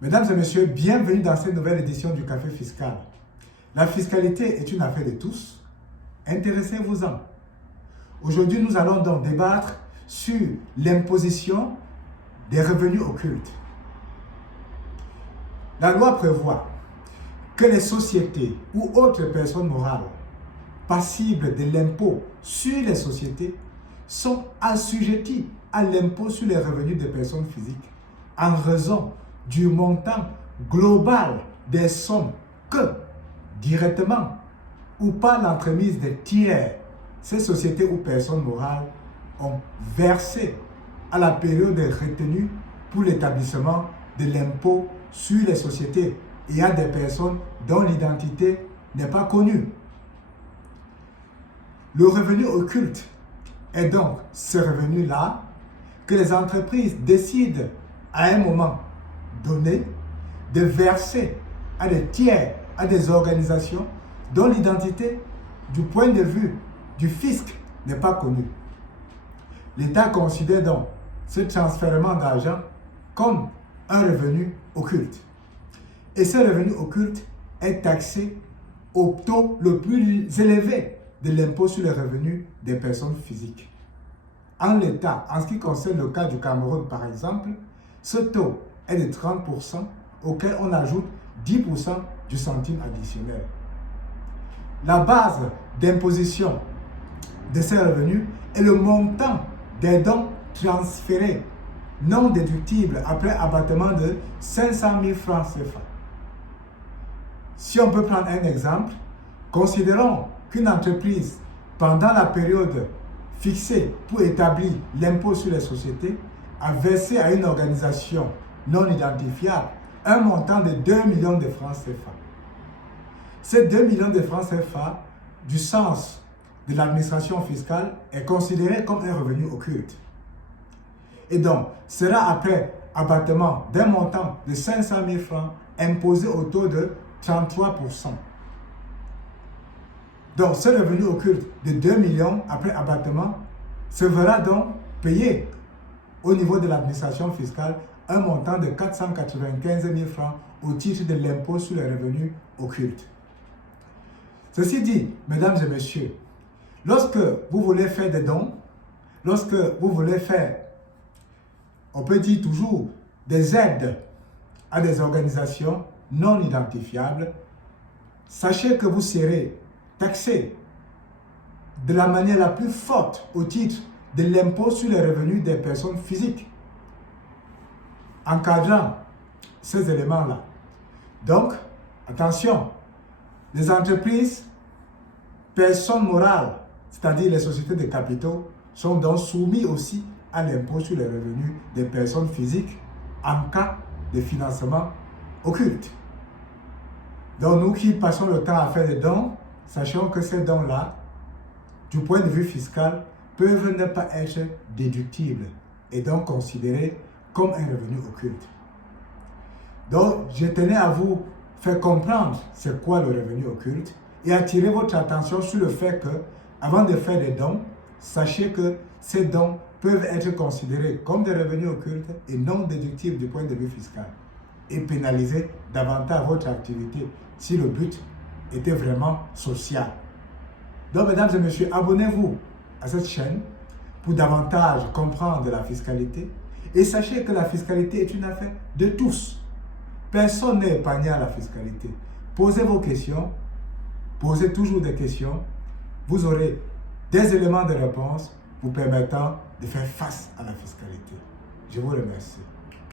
Mesdames et messieurs, bienvenue dans cette nouvelle édition du Café Fiscal. La fiscalité est une affaire de tous. Intéressez-vous-en. Aujourd'hui, nous allons donc débattre sur l'imposition des revenus occultes. La loi prévoit que les sociétés ou autres personnes morales passibles de l'impôt sur les sociétés sont assujetties à l'impôt sur les revenus des personnes physiques en raison du montant global des sommes que, directement ou par l'entremise des tiers, ces sociétés ou personnes morales ont versé à la période retenue pour l'établissement de l'impôt sur les sociétés et à des personnes dont l'identité n'est pas connue. Le revenu occulte est donc ce revenu-là que les entreprises décident à un moment donné de verser à des tiers, à des organisations dont l'identité du point de vue du fisc n'est pas connue. L'État considère donc ce transfèrement d'argent comme un revenu occulte. Et ce revenu occulte est taxé au taux le plus élevé de l'impôt sur les revenus des personnes physiques. En l'état, en ce qui concerne le cas du Cameroun par exemple, ce taux est de 30% auquel on ajoute 10% du centime additionnel. La base d'imposition de ces revenus est le montant des dons transférés non déductibles après abattement de 500 000 francs CFA. Si on peut prendre un exemple, considérons qu'une entreprise, pendant la période fixée pour établir l'impôt sur les sociétés, a versé à une organisation non identifiable un montant de 2 millions de francs CFA. Ces 2 millions de francs CFA, du sens de l'administration fiscale, est considéré comme un revenu occulte. Et donc, sera après abattement d'un montant de 500 000 francs imposé au taux de 33%. Donc, ce revenu occulte de 2 millions après abattement se verra donc payer au niveau de l'administration fiscale un montant de 495 000 francs au titre de l'impôt sur les revenus occultes. Ceci dit, mesdames et messieurs, lorsque vous voulez faire des dons, lorsque vous voulez faire, on peut dire toujours, des aides à des organisations non identifiables, sachez que vous serez taxé de la manière la plus forte au titre de l'impôt sur les revenus des personnes physiques, encadrant ces éléments-là. Donc, attention, les entreprises, personnes morales, c'est-à-dire les sociétés de capitaux, sont donc soumises aussi à l'impôt sur les revenus des personnes physiques en cas de financement occulte. Donc, nous qui passons le temps à faire des dons, sachons que ces dons-là, du point de vue fiscal, peuvent ne pas être déductibles et donc considérés comme un revenu occulte. Donc, je tenais à vous faire comprendre c'est quoi le revenu occulte et attirer votre attention sur le fait que, avant de faire des dons, sachez que ces dons peuvent être considérés comme des revenus occultes et non déductibles du point de vue fiscal et pénaliser davantage votre activité si le but était vraiment social. Donc, mesdames et messieurs, abonnez-vous à cette chaîne pour davantage comprendre la fiscalité et sachez que la fiscalité est une affaire de tous. Personne n'est épargné à la fiscalité. Posez vos questions, posez toujours des questions, vous aurez des éléments de réponse vous permettant de faire face à la fiscalité. Je vous remercie.